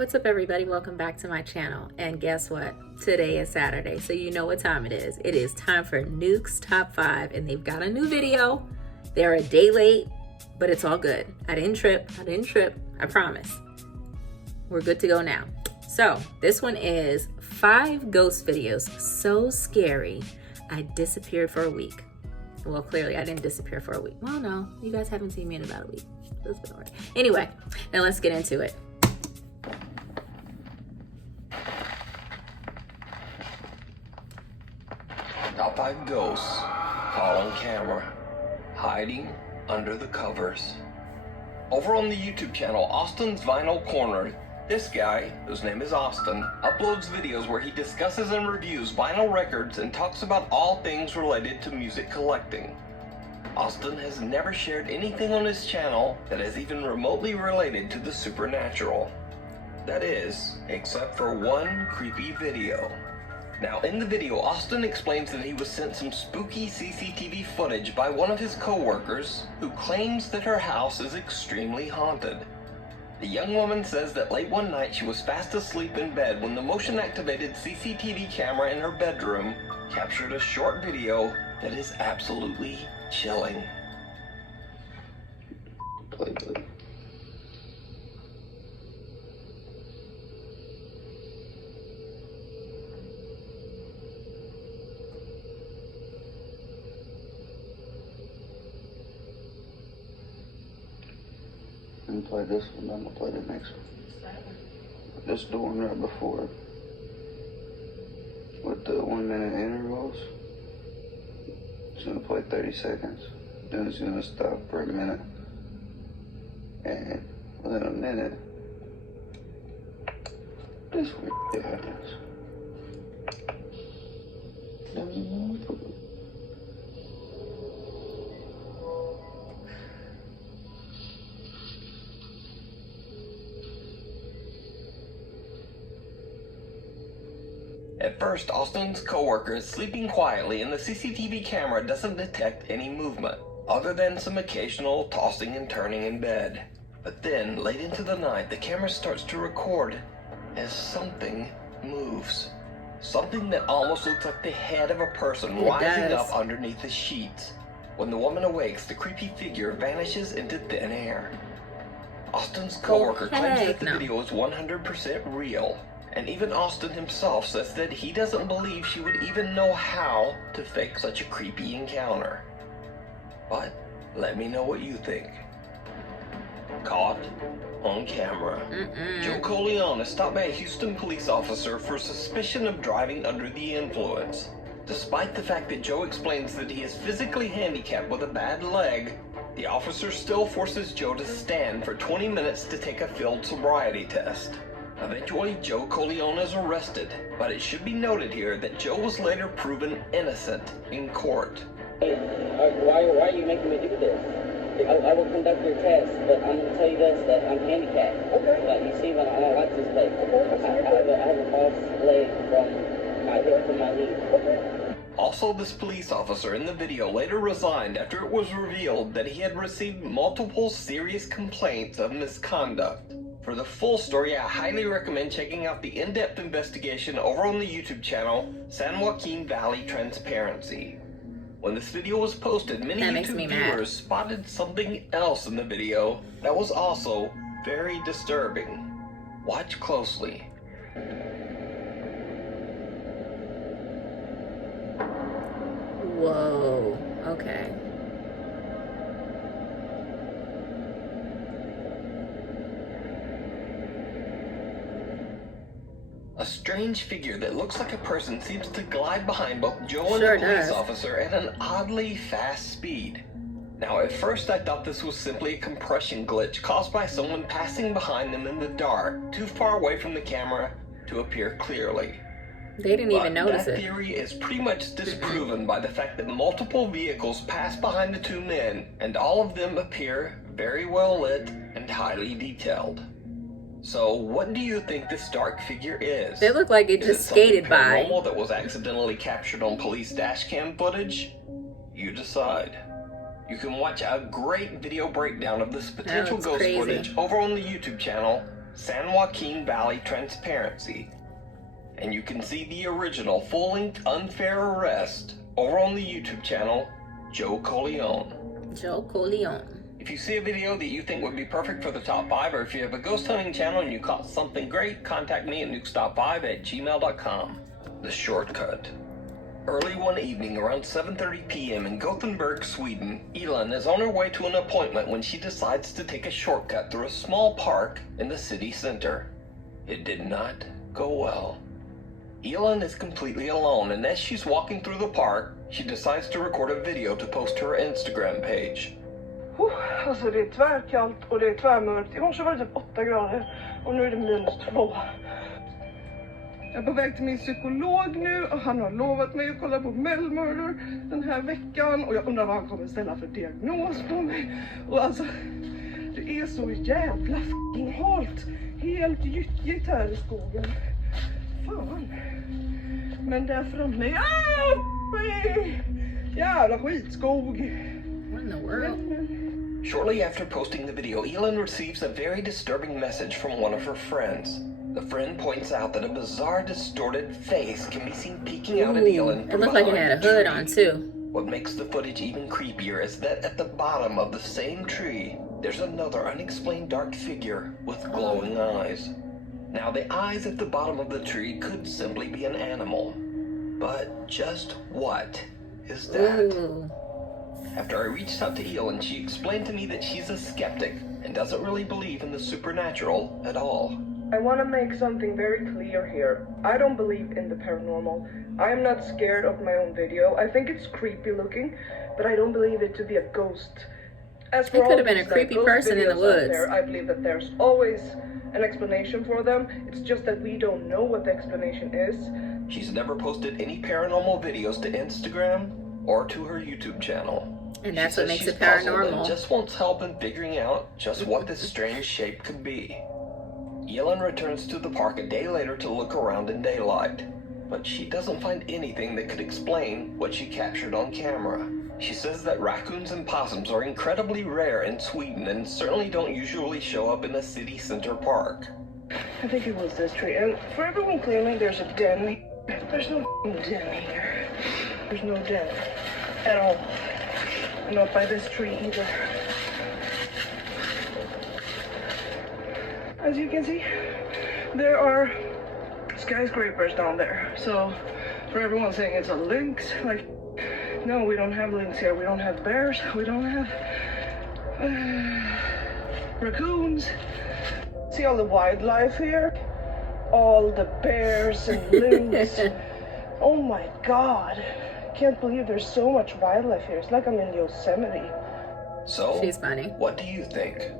What's up, everybody? Welcome back to my channel. And guess what? Today is Saturday, so you know what time it is. It is time for Nuke's Top 5, and they've got a new video. They're a day late, but it's all good. I didn't trip, I promise. We're good to go now. So this one is 5 ghost videos so scary I disappeared for a week. Well, clearly I didn't disappear for a week. Well, no, you guys haven't seen me in about a week. That's been all right. Anyway, now let's get into it. Top 5 ghosts caught on camera, hiding under the covers. Over on the YouTube channel Austin's Vinyl Corner, this guy, whose name is Austin, uploads videos where he discusses and reviews vinyl records and talks about all things related to music collecting. Austin has never shared anything on his channel that is even remotely related to the supernatural. That is, except for one creepy video. Now, in the video, Austin explains that he was sent some spooky CCTV footage by one of his co-workers who claims that her house is extremely haunted. The young woman says that late one night she was fast asleep in bed when the motion-activated CCTV camera in her bedroom captured a short video that is absolutely chilling. Play, buddy. I'm gonna play this one, then I'm gonna play the next one. Just the one right before it. With the 1 minute intervals. It's gonna play 30 seconds. Then it's gonna stop for a minute. And within a minute, this weird shit happens. At first, Austin's co-worker is sleeping quietly and the CCTV camera doesn't detect any movement, other than some occasional tossing and turning in bed. But then, late into the night, the camera starts to record as something moves. Something that almost looks like the head of a person rising up underneath the sheets. When the woman awakes, the creepy figure vanishes into thin air. Austin's co-worker claims that the video is 100% real. And even Austin himself says that he doesn't believe she would even know how to fake such a creepy encounter. But let me know what you think. Caught on camera. Joe Corleone is stopped by a Houston police officer for suspicion of driving under the influence. Despite the fact that Joe explains that he is physically handicapped with a bad leg, the officer still forces Joe to stand for 20 minutes to take a field sobriety test. Eventually, Joe Corleone is arrested, but it should be noted here that Joe was later proven innocent in court. Why are you making me do this? I will conduct your test, but I'm going to tell you this, that I'm handicapped. Okay. Like you see when I watch this tape. Okay. I have a false leg from my hip to my knee. Okay. Also, this police officer in the video later resigned after it was revealed that he had received multiple serious complaints of misconduct. For the full story, I highly recommend checking out the in-depth investigation over on the YouTube channel San Joaquin Valley Transparency. When this video was posted, many YouTube viewers spotted something else in the video that was also very disturbing. Watch closely. Whoa, okay. A strange figure that looks like a person seems to glide behind both Joe and the police officer at an oddly fast speed. Now, at first I thought this was simply a compression glitch caused by someone passing behind them in the dark, too far away from the camera to appear clearly. They didn't even notice it. That theory is pretty much disproven by the fact that multiple vehicles pass behind the two men, and all of them appear very well lit and highly detailed. So, what do you think this dark figure is? They look like it just skated by. Is it that was accidentally captured on police dashcam footage? You decide. You can watch a great video breakdown of this potential ghost footage over on the YouTube channel San Joaquin Valley Transparency. And you can see the original full-length Unfair Arrest over on the YouTube channel, Joe Corleone. Joe Corleone. If you see a video that you think would be perfect for the top 5, or if you have a ghost hunting channel and you caught something great, contact me at NukesTop5@gmail.com. The shortcut. Early one evening around 7:30 p.m. in Gothenburg, Sweden, Elin is on her way to an appointment when she decides to take a shortcut through a small park in the city center. It did not go well. Elin is completely alone, and as she's walking through the park, she decides to record a video to post to her Instagram page. Alltså det är tvärkallt och det är tvärmörkt. I morse var det typ 8 grader och nu är det -2. Jag är på väg till min psykolog nu och han har lovat mig att kolla på Melmurder den här veckan. Och jag undrar vad han kommer ställa för diagnos på mig. Och alltså, det är så jävla f***ing halt. Helt gyttjigt här i skogen. Fan. Men där framme, jävla skitskog. What in the world? Shortly after posting the video, Elin receives a very disturbing message from one of her friends. The friend points out that a bizarre, distorted face can be seen peeking out at Elin It from looked like it behind had a a hood tree. on too. What makes the footage even creepier is that at the bottom of the same tree, there's another unexplained dark figure with glowing eyes. Now, the eyes at the bottom of the tree could simply be an animal. But just what is that? Ooh. After I reached out to Elin, she explained to me that she's a skeptic and doesn't really believe in the supernatural at all. I want to make something very clear here. I don't believe in the paranormal. I am not scared of my own video. I think it's creepy looking, but I don't believe it to be a ghost. As for It could all have been a these, creepy ghost person in the videos out woods. there, I believe that there's always an explanation for them. It's just that we don't know what the explanation is. She's never posted any paranormal videos to Instagram or to her YouTube channel. And that's She what says makes she's it puzzled and paranormal. just wants help in figuring out just what this strange shape could be. Elin returns to the park a day later to look around in daylight, but she doesn't find anything that could explain what she captured on camera. She says that raccoons and possums are incredibly rare in Sweden and certainly don't usually show up in a city center park. I think it was this tree. And for everyone claiming there's a den, there's no den here. There's no den at all. And not by this tree either. As you can see, there are skyscrapers down there. So for everyone saying it's a lynx, like, no, we don't have lynx here. We don't have bears. We don't have raccoons. See all the wildlife here? All the bears and lynx. Oh my God. Can't believe there's so much wildlife here. It's like I'm in Yosemite. So, She's funny. what do you think?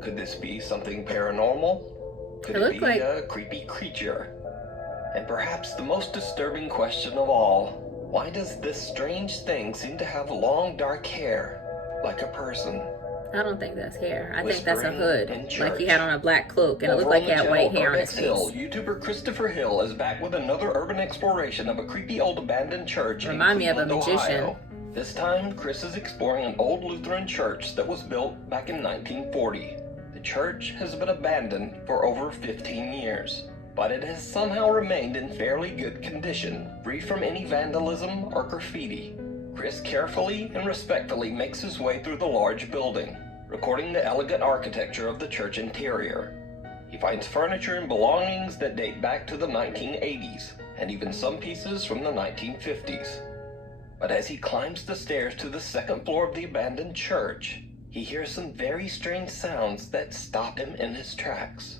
Could this be something paranormal? Could It it looked be like- a creepy creature? And perhaps the most disturbing question of all, why does this strange thing seem to have long dark hair, like a person? I don't think that's hair. I think that's a Whispering hood. in Like church. he had on a black cloak and it Over looked like on he the had white channel hair on his Urbex Hill, face. YouTuber Christopher Hill is back with another urban exploration of a creepy old abandoned church Remind in me of a Cleveland, magician. Ohio. This time, Chris is exploring an old Lutheran church that was built back in 1940. The church has been abandoned for over 15 years, but it has somehow remained in fairly good condition, free from any vandalism or graffiti. Chris carefully and respectfully makes his way through the large building, recording the elegant architecture of the church interior. He finds furniture and belongings that date back to the 1980s, and even some pieces from the 1950s. But as he climbs the stairs to the second floor of the abandoned church, he hears some very strange sounds that stop him in his tracks.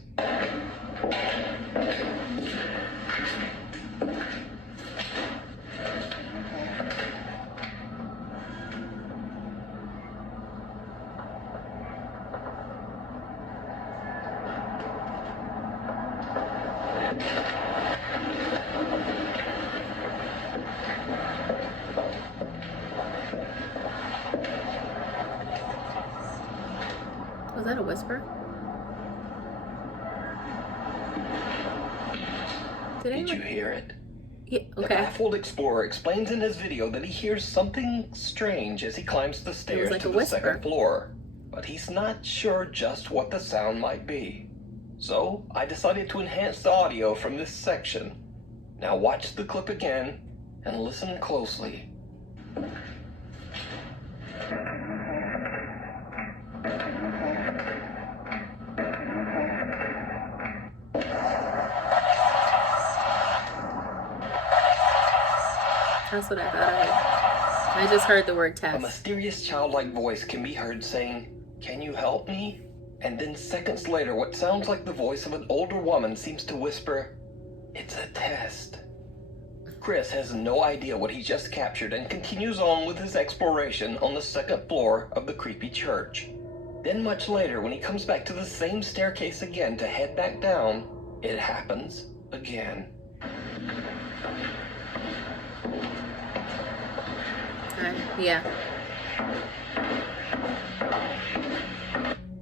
Was that a whisper? Did you hear it? Yeah, The okay. baffled explorer explains in his video that he hears something strange as he climbs the stairs like to a the whisper. second floor, but he's not sure just what the sound might be. So I decided to enhance the audio from this section. Now watch the clip again and listen closely. That's what I thought I heard. I just heard the word A test. mysterious childlike voice can be heard saying, "Can you help me?" And then seconds later, what sounds like the voice of an older woman seems to whisper, "It's a test." Chris has no idea what he just captured and continues on with his exploration on the second floor of the creepy church. Then much later, when he comes back to the same staircase again to head back down, it happens again. Yeah.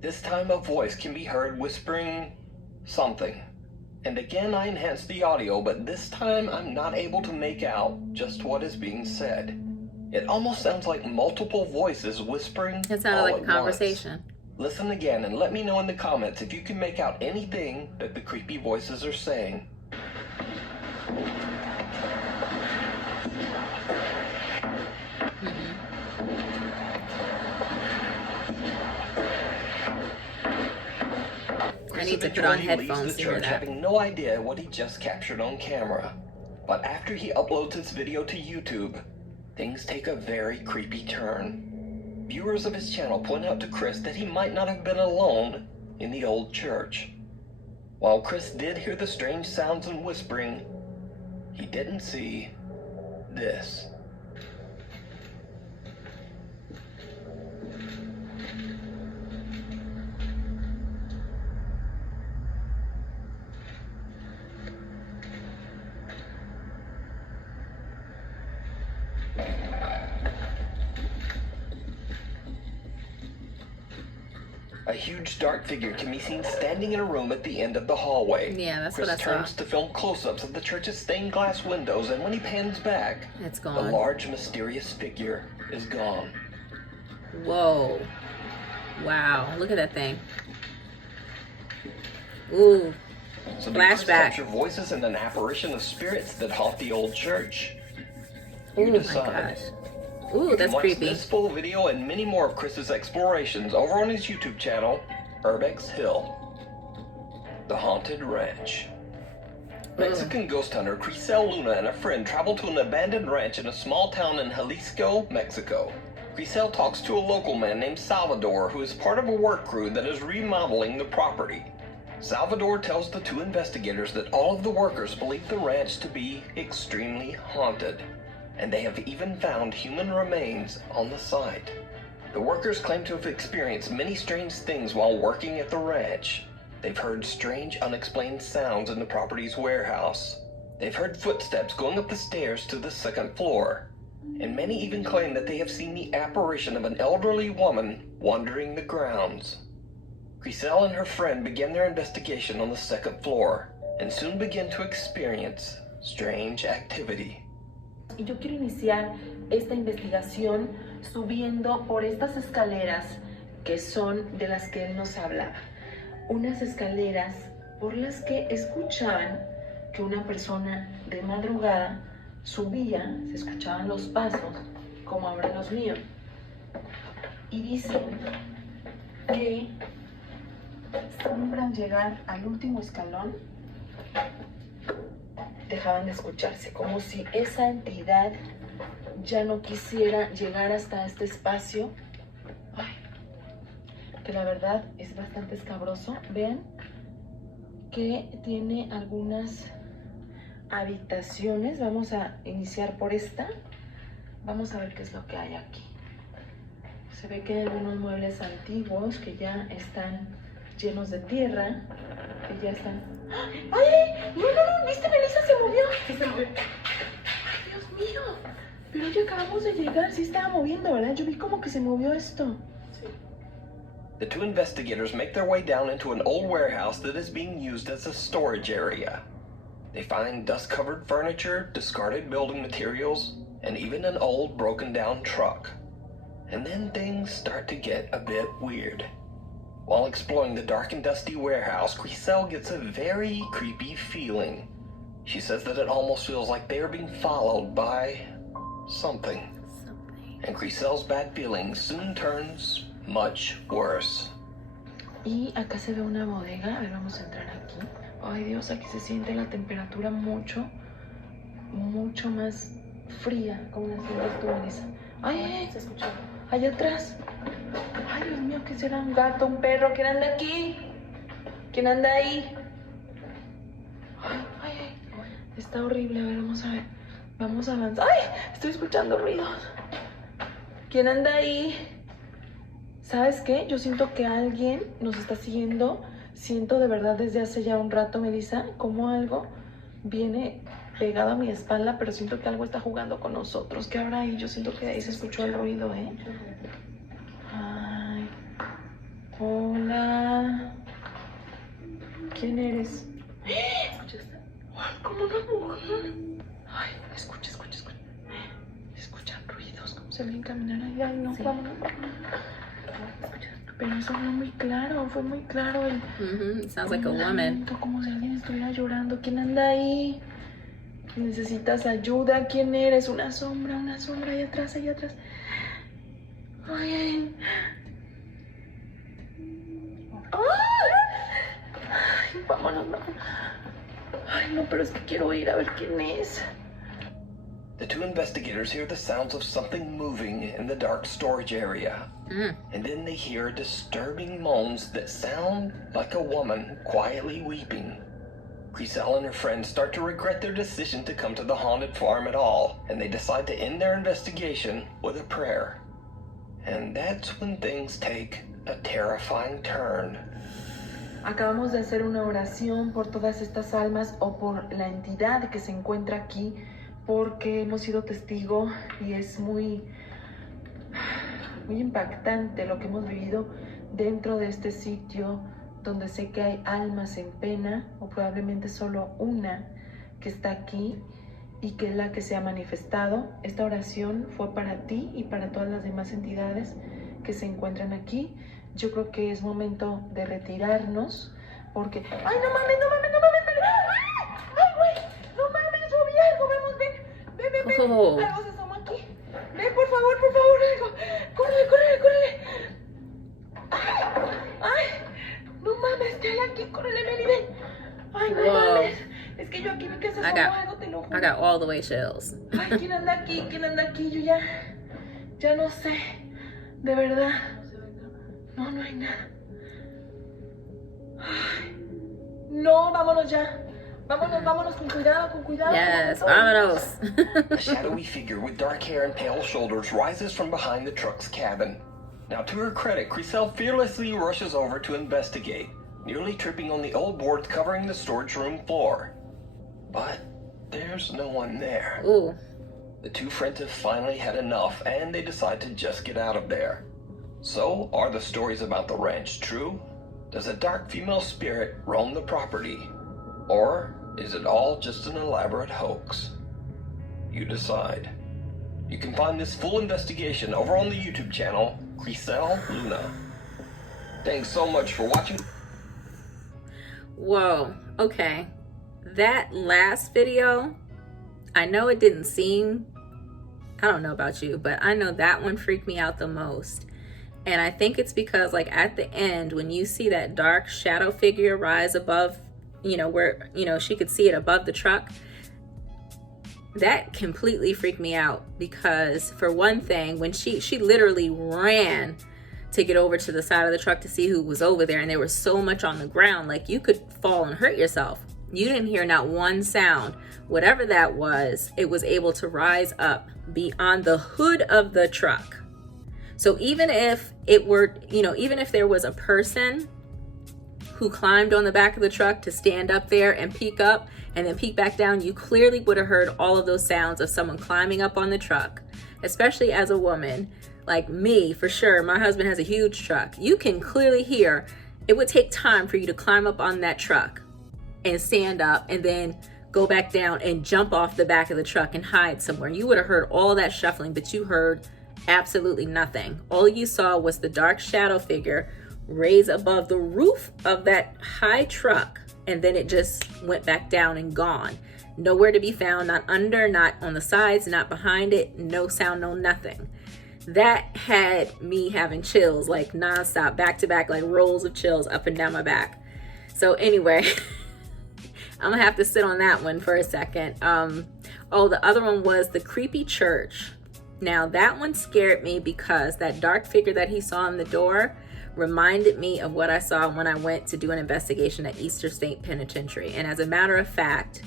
This time a voice can be heard whispering something. And again I enhanced the audio, but this time I'm not able to make out just what is being said. It almost sounds like multiple voices whispering. It sounded all like a at conversation. once. Listen again and let me know in the comments if you can make out anything that the creepy voices are saying. I need to put on headphones leaves the to hear church that. having no idea what he just captured on camera. But after he uploads his video to YouTube, things take a very creepy turn. Viewers of his channel point out to Chris that he might not have been alone in the old church. While Chris did hear the strange sounds and whispering, he didn't see this. A huge dark figure can be seen standing in a room at the end of the hallway. Yeah, that's Chris what I saw. turns to film close-ups of the church's stained glass windows, and when he pans back, It's the gone. large mysterious figure is gone. Whoa. Wow. Look at that thing. Ooh. So did Chris Flashback. capture voices and an apparition of spirits that haunt the old church? You Oh my decide. gosh. You Ooh, can that's watch creepy. this full video and many more of Chris's explorations over on his YouTube channel, Urbex Hill. The Haunted Ranch. Mexican ghost hunter Crisel Luna and a friend travel to an abandoned ranch in a small town in Jalisco, Mexico. Crisel talks to a local man named Salvador who is part of a work crew that is remodeling the property. Salvador tells the two investigators that all of the workers believe the ranch to be extremely haunted, and they have even found human remains on the site. The workers claim to have experienced many strange things while working at the ranch. They've heard strange, unexplained sounds in the property's warehouse. They've heard footsteps going up the stairs to the second floor. And many even claim that they have seen the apparition of an elderly woman wandering the grounds. Crisel and her friend began their investigation on the second floor, and soon began to experience strange activity. Y yo quiero iniciar esta investigación subiendo por estas escaleras que son de las que él nos hablaba. Unas escaleras por las que escuchaban que una persona de madrugada subía, se escuchaban los pasos, como ahora los míos. Y dicen que siempre al llegar al último escalón dejaban de escucharse, como si esa entidad ya no quisiera llegar hasta este espacio. Ay, que la verdad es bastante escabroso. Vean que tiene algunas habitaciones. Vamos a iniciar por esta. Vamos a ver qué es lo que hay aquí. Se ve que hay algunos muebles antiguos que ya están llenos de tierra, que ya están... ¡Ay! ¡No, no, no! ¿Viste? Melissa se movió. Se movió. ¡Ay, Dios mío! Pero ya acabamos de llegar. Sí estaba moviendo, ¿verdad? Yo vi como que se movió esto. Sí. The two investigators make their way down into an old warehouse that is being used as a storage area. They find dust-covered furniture, discarded building materials, and even an old broken-down truck. And then things start to get a bit weird. While exploring the dark and dusty warehouse, Griselle gets a very creepy feeling. She says that it almost feels like they are being followed by something. And Griselle's bad feeling soon turns much worse. Y acá se ve una bodega. A ver, vamos a entrar aquí. Ay, Dios, aquí se siente la temperatura mucho más fría, como la sientes tú, Melissa. Ay, se escucha. Allá atrás. Ay, Dios mío, ¿qué será? ¿Un gato, un perro? ¿Quién anda aquí? ¿Quién anda ahí? Ay. Está horrible. A ver, vamos a ver. Vamos a avanzar. ¡Ay! Estoy escuchando ruidos. ¿Quién anda ahí? ¿Sabes qué? Yo siento que alguien nos está siguiendo. Siento de verdad desde hace ya un rato, Melissa, como algo viene pegado a mi espalda, pero siento que algo está jugando con nosotros. ¿Qué habrá ahí? Yo siento que ahí se escuchó el ruido, ¿eh? Ay. Hola. ¿Quién eres? ¿Escuchaste? Ay, como una mujer. Ay, escucha. Escuchan ruidos, como si alguien caminara ahí. Ay, no, sí. Vámonos. Pero eso fue muy claro el... It sounds like a woman. Como si alguien estuviera llorando. ¿Quién anda ahí? ¿Necesitas ayuda? ¿Quién eres? Una sombra allá atrás. Ay. Ay, vámonos. Ay, no, pero es que quiero ir a ver quién es. The two investigators hear the sounds of something moving in the dark storage area. And then they hear disturbing moans that sound like a woman quietly weeping. Griselle and her friends start to regret their decision to come to the haunted farm at all, and they decide to end their investigation with a prayer. And that's when things take a terrifying turn. Acabamos de hacer una oración por todas estas almas o por la entidad que se encuentra aquí, porque hemos sido testigo y es muy impactante lo que hemos vivido dentro de este sitio, donde sé que hay almas en pena, o probablemente solo una que está aquí y que es la que se ha manifestado. Esta oración fue para ti y para todas las demás entidades que se encuentran aquí. Yo creo que es momento de retirarnos, porque... ¡Ay, no mames! ¡Ay, güey! ¡No mames! ¡Yo vi algo! ¡Vamos, ven! Oh. Algo se asomó aquí. Ven, por favor, algo. ¡Córrele! ¡Ay! ¡No mames! ¿Qué hay aquí? ¡Córrele, Meli, ven! ¡Ay, no mames! Es que yo aquí vi que se asomó algo, te lo juro. I got all the way chills. Ay, ¿quién anda aquí? Yo ya no sé. De verdad. No hay nada. Ay, no, vámonos ya. Vámonos con cuidado. Yes, vámonos. A shadowy figure with dark hair and pale shoulders rises from behind the truck's cabin. Now, to her credit, Griselle fearlessly rushes over to investigate, nearly tripping on the old boards covering the storage room floor. But there's no one there. Ooh. The two friends have finally had enough, and they decide to just get out of there. So, are the stories about the ranch true? Does a dark female spirit roam the property? Or is it all just an elaborate hoax? You decide. You can find this full investigation over on the YouTube channel, Griselle Luna. Thanks so much for watching. Whoa, okay. That last video, I know it didn't seem, I don't know about you, but I know that one freaked me out the most. And I think it's because, like, at the end, when you see that dark shadow figure rise above, where, she could see it above the truck, that completely freaked me out. Because, for one thing, when she literally ran to get over to the side of the truck to see who was over there, and there was so much on the ground, like, you could fall and hurt yourself. You didn't hear not one sound. Whatever that was, it was able to rise up beyond the hood of the truck. So even if it were, even if there was a person who climbed on the back of the truck to stand up there and peek up and then peek back down, you clearly would have heard all of those sounds of someone climbing up on the truck, especially as a woman. Like me, for sure, my husband has a huge truck. You can clearly hear, it would take time for you to climb up on that truck and stand up and then go back down and jump off the back of the truck and hide somewhere. You would have heard all that shuffling, but you heard absolutely nothing. All you saw was the dark shadow figure raise above the roof of that high truck, and then it just went back down and gone. Nowhere to be found, not under, not on the sides, not behind it, no sound, no nothing. That had me having chills, like nonstop, back to back, like rolls of chills up and down my back. So anyway, I'm gonna have to sit on that one for a second. Oh, the other one was the creepy church. Now that one scared me because that dark figure that he saw in the door reminded me of what I saw when I went to do an investigation at Eastern State Penitentiary. And as a matter of fact,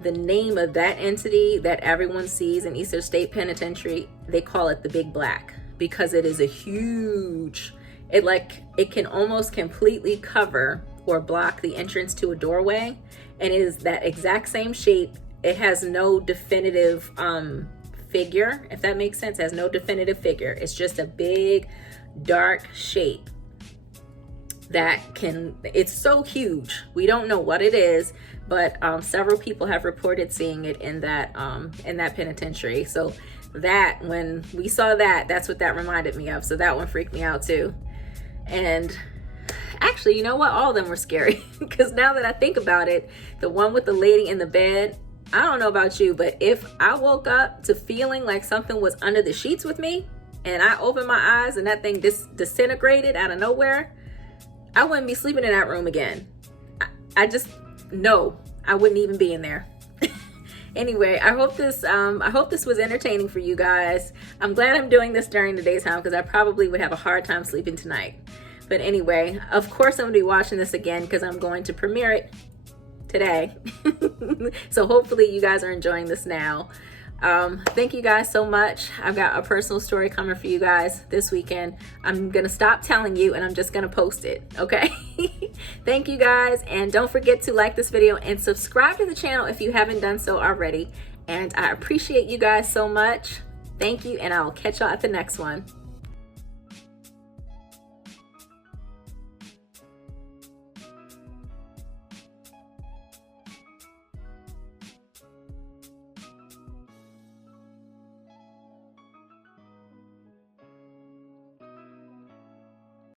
the name of that entity that everyone sees in Eastern State Penitentiary, they call it the Big Black, because it is a huge, it can almost completely cover or block the entrance to a doorway. And it is that exact same shape. It has no definitive figure, if that makes sense. It has no definitive figure. It's just a big dark shape it's so huge. We don't know what it is, but several people have reported seeing it in that penitentiary. So that, when we saw that, that's what that reminded me of. So that one freaked me out too. And actually, you know what? All of them were scary because now that I think about it, the one with the lady in the bed, I don't know about you, but if I woke up to feeling like something was under the sheets with me and I opened my eyes and that thing disintegrated out of nowhere, I wouldn't be sleeping in that room again. I just, no, I wouldn't even be in there. Anyway, I hope this was entertaining for you guys. I'm glad I'm doing this during the daytime because I probably would have a hard time sleeping tonight. But anyway, of course I'm gonna be watching this again because I'm going to premiere it today. So hopefully you guys are enjoying this now. Thank you guys so much. I've got a personal story coming for you guys this weekend. I'm gonna stop telling you and I'm just gonna post it, okay? Thank you guys, and don't forget to like this video and subscribe to the channel if you haven't done so already. And I appreciate you guys so much. Thank you, and I'll catch y'all at the next one.